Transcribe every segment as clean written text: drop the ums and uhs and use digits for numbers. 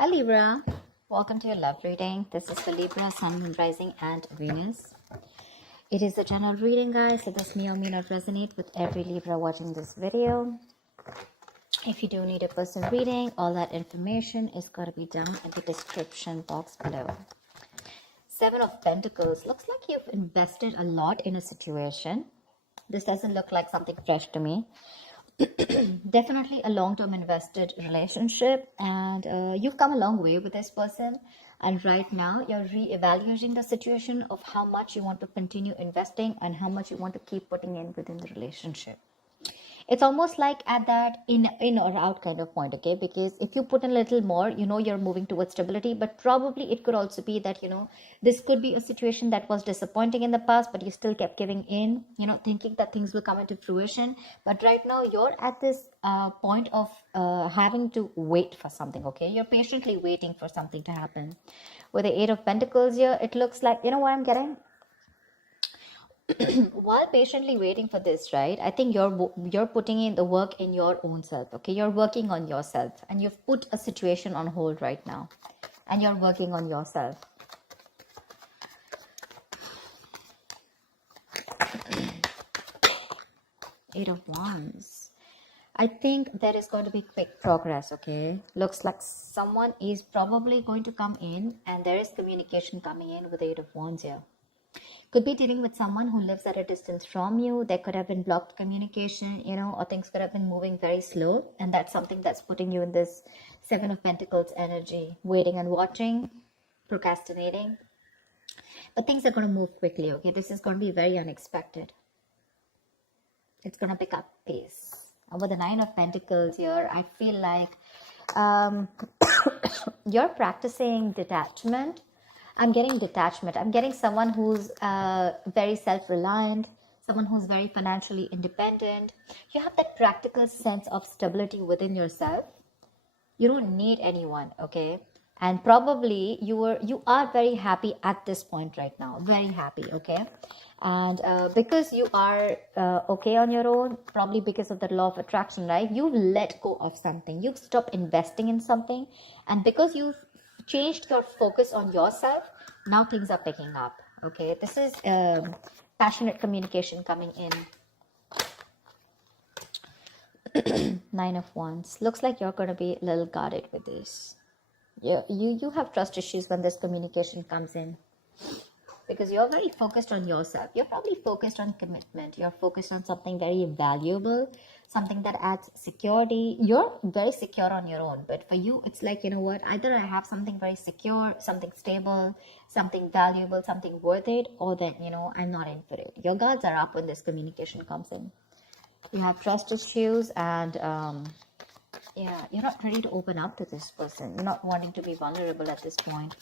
Hi Libra, welcome to your love reading. This is for Libra, Sun, Moon, Rising and Venus. It is a general reading, guys, so this may or may not resonate with every Libra watching this video. If you do need a personal reading, all that information is going to be down in the description box below. Seven of Pentacles. Looks like you've invested a lot in a situation. This doesn't look like something fresh to me. Definitely a long-term invested relationship, and you've come a long way with this person, and right now you're re-evaluating the situation of how much you want to continue investing and how much you want to keep putting in within the relationship. It's almost like at that in or out kind of point, okay? Because if you put in a little more, you're moving towards stability, but probably it could also be that, this could be a situation that was disappointing in the past, but you still kept giving in, thinking that things will come into fruition. But right now you're at this point of having to wait for something, okay? You're patiently waiting for something to happen. With the Eight of Pentacles here, it looks like, what I'm getting? While patiently waiting for this, right, I think you're putting in the work in your own self, okay? You're working on yourself, and you've put a situation on hold right now, and you're working on yourself. Eight of Wands. I think there is going to be quick progress, okay? Looks like someone is probably going to come in, and there is communication coming in with the Eight of Wands here. Could be dealing with someone who lives at a distance from you. There could have been blocked communication, or things could have been moving very slow. And that's something that's putting you in this Seven of Pentacles energy, waiting and watching, procrastinating. But things are going to move quickly, okay? This is going to be very unexpected. It's going to pick up pace. And with the Nine of Pentacles here, I feel like you're practicing detachment. I'm getting detachment. I'm getting someone who's very self-reliant, someone who's very financially independent. You have that practical sense of stability within yourself. You don't need anyone, okay? And probably you are very happy at this point right now. Very happy, okay? And because you are okay on your own, probably because of the law of attraction, right? You've let go of something. You've stopped investing in something. And because you've changed your focus on yourself, now things are picking up, okay? This is passionate communication coming in. Nine of Wands. Looks like you're going to be a little guarded with this. You have trust issues when this communication comes in, because you're very focused on yourself. You're probably focused on commitment. You're focused on something very valuable, something that adds security. You're very secure on your own, but for you, it's like, either I have something very secure, something stable, something valuable, something worth it, or then, I'm not in for it. Your guards are up when this communication comes in. You have trust issues, and you're not ready to open up to this person. You're not wanting to be vulnerable at this point.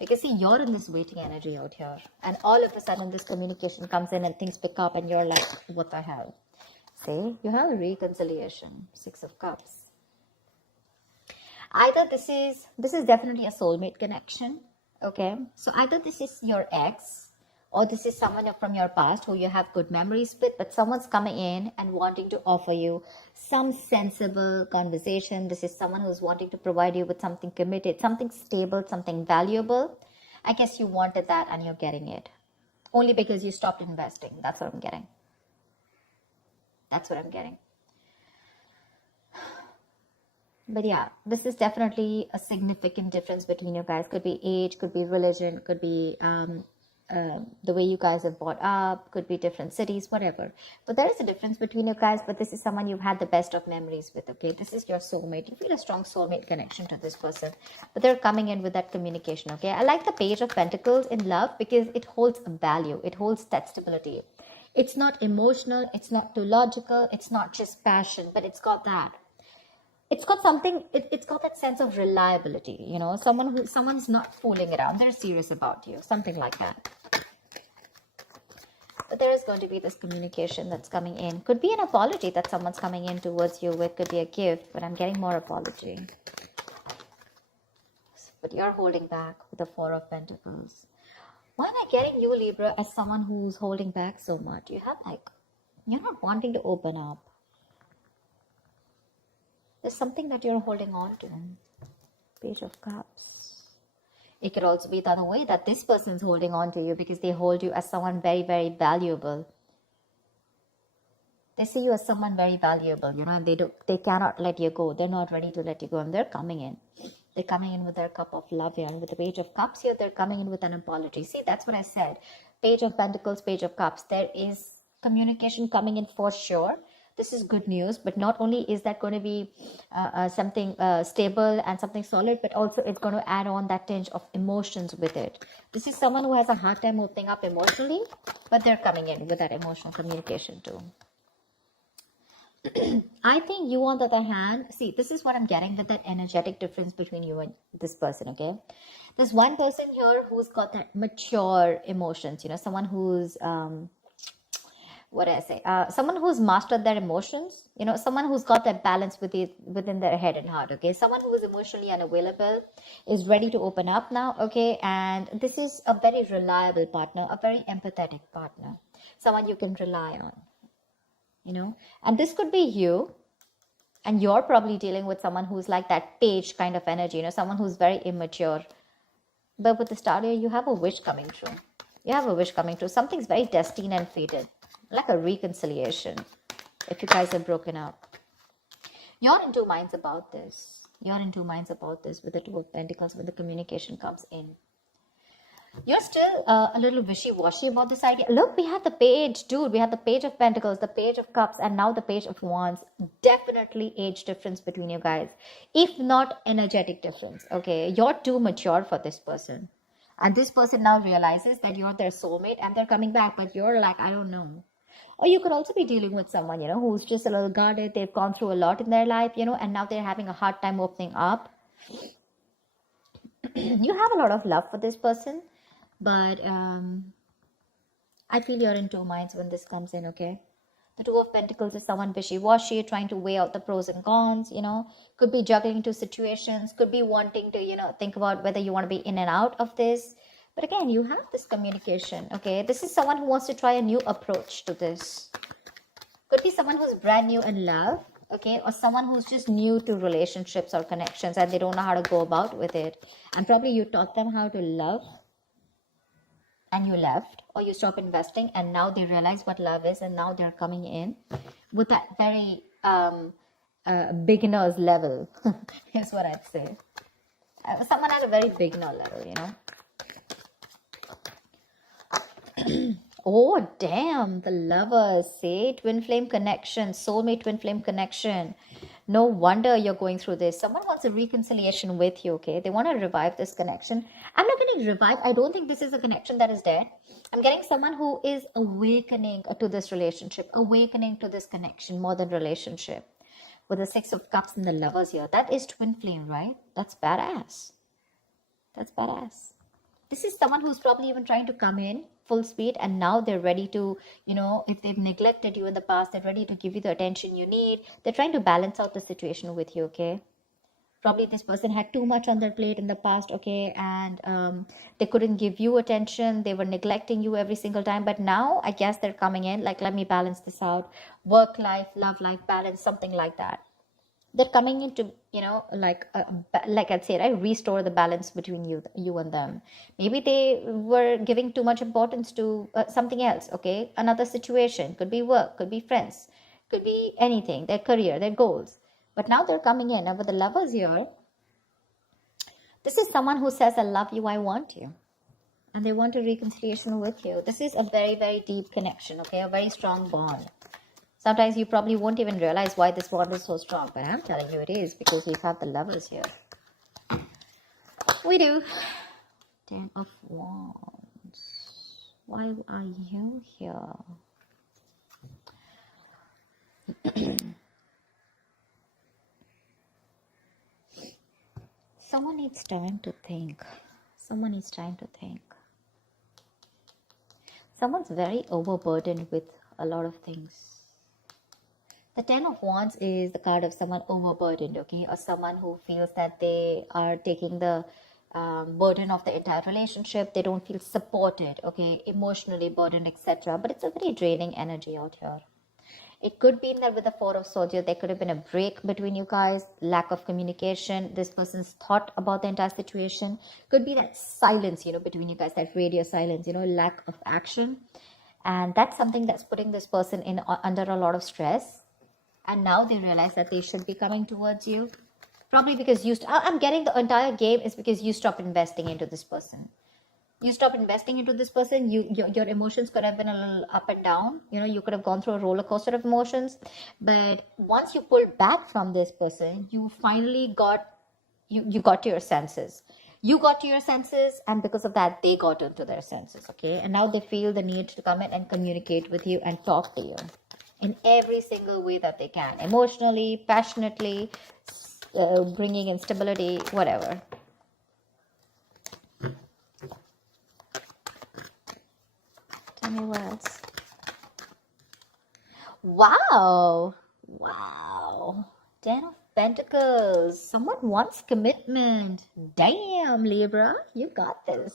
Because see, you're in this waiting energy out here, and all of a sudden this communication comes in and things pick up, and you're like, what the hell? See, you have a reconciliation. Six of Cups. Either this is definitely a soulmate connection, okay? So either this is your ex, or this is someone from your past who you have good memories with, but someone's coming in and wanting to offer you some sensible conversation. This is someone who's wanting to provide you with something committed, something stable, something valuable. I guess you wanted that and you're getting it. Only because you stopped investing. That's what I'm getting. That's what I'm getting. But yeah, this is definitely a significant difference between you guys. Could be age, could be religion, could be the way you guys have brought up, could be different cities, whatever. But there is a difference between you guys, but this is someone you've had the best of memories with, okay? This is your soulmate. You feel a strong soulmate connection to this person, but they're coming in with that communication, okay? I like the Page of Pentacles in love because it holds a value. It holds that stability. It's not emotional. It's not too logical. It's not just passion, but it's got that. It's got something, it's got that sense of reliability, someone's not fooling around. They're serious about you, something like that. But there is going to be this communication that's coming in. Could be an apology that someone's coming in towards you with, could be a gift, but I'm getting more apology. But you're holding back with the Four of Pentacles. Why am I getting you, Libra, as someone who's holding back so much? You're not wanting to open up. There's something that you're holding on to. Page of Cups. It could also be the other way, that this person is holding on to you because they hold you as someone very, very valuable. They see you as someone very valuable, you know, and they cannot let you go. They're not ready to let you go, and they're coming in. They're coming in with their cup of love here. And with the Page of Cups here, they're coming in with an apology. See, that's what I said. Page of Pentacles, Page of Cups. There is communication coming in for sure. This is good news, but not only is that going to be something stable and something solid, but also it's going to add on that tinge of emotions with it. This is someone who has a hard time opening up emotionally, but they're coming in with that emotional communication too. I think you, on the other hand, see, this is what I'm getting with that energetic difference between you and this person, okay? There's one person here who's got that mature emotions, you know, someone who's, what do I say? Someone who's mastered their emotions, you know, someone who's got that balance within their head and heart, okay? Someone who is emotionally unavailable is ready to open up now, okay? And this is a very reliable partner, a very empathetic partner, someone you can rely on. You know, and this could be you, and you're probably dealing with someone who's like that page kind of energy, you know, someone who's very immature. But with the star here, you have a wish coming true. You have a wish coming true. Something's very destined and fated, like a reconciliation. If you guys are broken up, you're in two minds about this. You're in two minds about this with the Two of Pentacles when the communication comes in. You're still a little wishy-washy about this idea. Look, we have the page, dude. We have the Page of Pentacles, the Page of Cups, and now the Page of Wands. Definitely age difference between you guys. If not energetic difference, okay? You're too mature for this person. And this person now realizes that you're their soulmate and they're coming back. But you're like, I don't know. Or you could also be dealing with someone, you know, who's just a little guarded. They've gone through a lot in their life, you know, and now they're having a hard time opening up. You have a lot of love for this person. But I feel you're in two minds when this comes in, okay? The Two of Pentacles is someone wishy-washy, trying to weigh out the pros and cons, you know. Could be juggling two situations, could be wanting to, you know, think about whether you want to be in and out of this. But again, you have this communication, okay? This is someone who wants to try a new approach to this. Could be someone who's brand new in love, okay? Or someone who's just new to relationships or connections and they don't know how to go about with it. And probably you taught them how to love, and you left, or you stopped investing, and now they realize what love is, and now they're coming in with that very beginner's level, is what I'd say. Someone at a very beginner level, you know. Oh, damn, the Lovers, say, twin flame connection, soulmate twin flame connection. No wonder you're going through this. Someone wants a reconciliation with you, okay? They want to revive this connection. I'm not getting revived. I don't think this is a connection that is dead. I'm getting someone who is awakening to this relationship, awakening to this connection more than relationship. With the Six of Cups and the Lovers here. That is twin flame, right? That's badass. That's badass. This is someone who's probably even trying to come in full speed, and now they're ready to, you know, if they've neglected you in the past, they're ready to give you the attention you need. They're trying to balance out the situation with you, okay? Probably this person had too much on their plate in the past, okay, and they couldn't give you attention. They were neglecting you every single time, but now I guess they're coming in like, let me balance this out. Work life, love life balance, something like that. They're coming in to, you know, like I'd say, right, restore the balance between you and them. Maybe they were giving too much importance to something else, okay? Another situation, could be work, could be friends, could be anything, their career, their goals. But now they're coming in. And with the Lovers here, this is someone who says, I love you, I want you. And they want a reconciliation with you. This is a very, very deep connection, okay? A very strong bond. Sometimes you probably won't even realize why this bond is so strong. But I'm telling you it is, because we have the Lovers here. We do. 10 of Wands. Why are you here? Someone needs time to think. Someone needs time to think. Someone's very overburdened with a lot of things. The 10 of Wands is the card of someone overburdened, okay? Or someone who feels that they are taking the burden of the entire relationship. They don't feel supported, okay? Emotionally burdened, etc. But it's a very draining energy out here. It could be in that with the Four of Swords here, there could have been a break between you guys, lack of communication. This person's thought about the entire situation. Could be that silence, between you guys, that radio silence, lack of action. And that's something that's putting this person in under a lot of stress. And now they realize that they should be coming towards you. Probably because I'm getting the entire game is because you stop investing into this person. You stop investing into this person. Your emotions could have been a little up and down. You could have gone through a roller coaster of emotions. But once you pulled back from this person, you finally you got to your senses. You got to your senses, and because of that, they got into their senses, okay? And now they feel the need to come in and communicate with you and talk to you in every single way that they can. Emotionally, passionately, bringing in stability, whatever. Tell me what else. Wow. Ten of Pentacles. Someone wants commitment. Damn, Libra, you got this.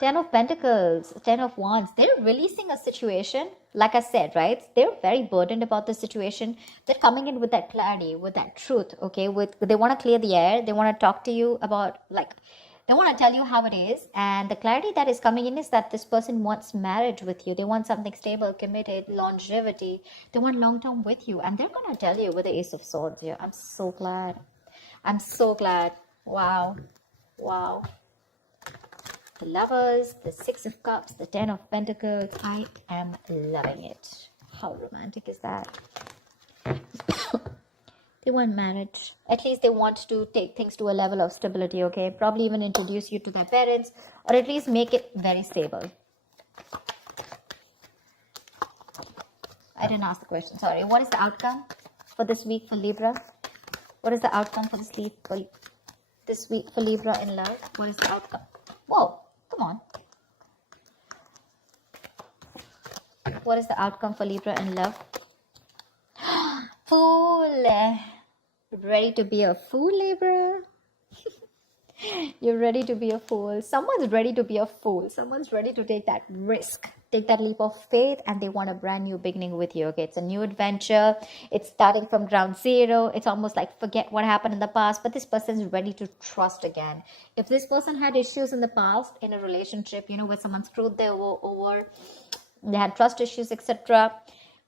Ten of Pentacles, Ten of Wands. They're releasing a situation. Like I said, right? They're very burdened about the situation. They're coming in with that clarity, with that truth, okay? They want to clear the air. They want to talk to you about, they want to tell you how it is. And the clarity that is coming in is that this person wants marriage with you. They want something stable, committed, longevity. They want long-term with you. And they're going to tell you with the Ace of Swords here. I'm so glad. I'm so glad. Wow. The Lovers, the Six of Cups, the Ten of Pentacles. I am loving it. How romantic is that? They want marriage. At least they want to take things to a level of stability, okay? Probably even introduce you to their parents, or at least make it very stable. I didn't ask the question, sorry. What is the outcome for this week for Libra? What is the outcome for this week for Libra in love? What is the outcome? Whoa, come on. What is the outcome for Libra in love? Fool. Ready to be a fool, Libra? You're ready to be a fool. Someone's ready to be a fool. Someone's ready to take that risk, take that leap of faith, and they want a brand new beginning with you. Okay, it's a new adventure. It's starting from ground zero. It's almost like forget what happened in the past, but this person's ready to trust again. If this person had issues in the past in a relationship, where someone screwed them over, they had trust issues, etc.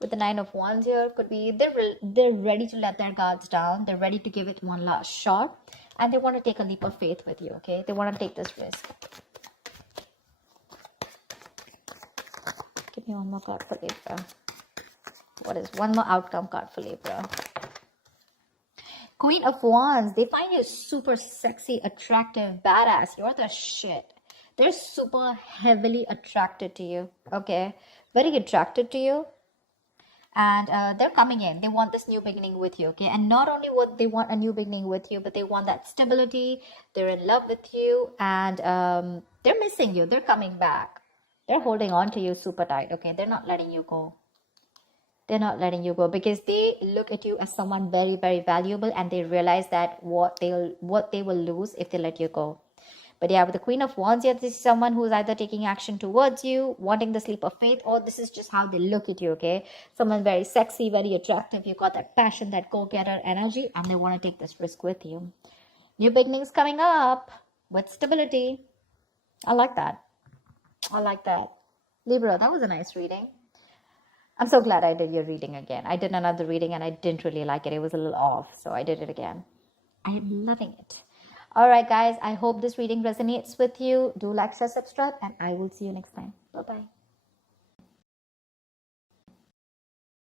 With the Nine of Wands here, could be they're ready to let their guards down. They're ready to give it one last shot. And they want to take a leap of faith with you, okay? They want to take this risk. Give me one more card for Libra. What is one more outcome card for Libra? Queen of Wands. They find you super sexy, attractive, badass. You're the shit. They're super heavily attracted to you, okay? Very attracted to you. And they're coming in. They want this new beginning with you, okay? And not only what they want a new beginning with you, but they want that stability. They're in love with you, and they're missing you. They're coming back. They're holding on to you super tight, okay? They're not letting you go. They're not letting you go because they look at you as someone very, very valuable, and they realize that what they will lose if they let you go. But yeah, with the Queen of Wands here, this is someone who's either taking action towards you, wanting the leap of faith, or this is just how they look at you, okay? Someone very sexy, very attractive. You got that passion, that go-getter energy, and they want to take this risk with you. New beginnings coming up with stability. I like that. I like that. Libra, that was a nice reading. I'm so glad I did your reading again. I did another reading and I didn't really like it. It was a little off, so I did it again. I am loving it. Alright guys, I hope this reading resonates with you. Do like, share, subscribe, and I will see you next time. Bye-bye.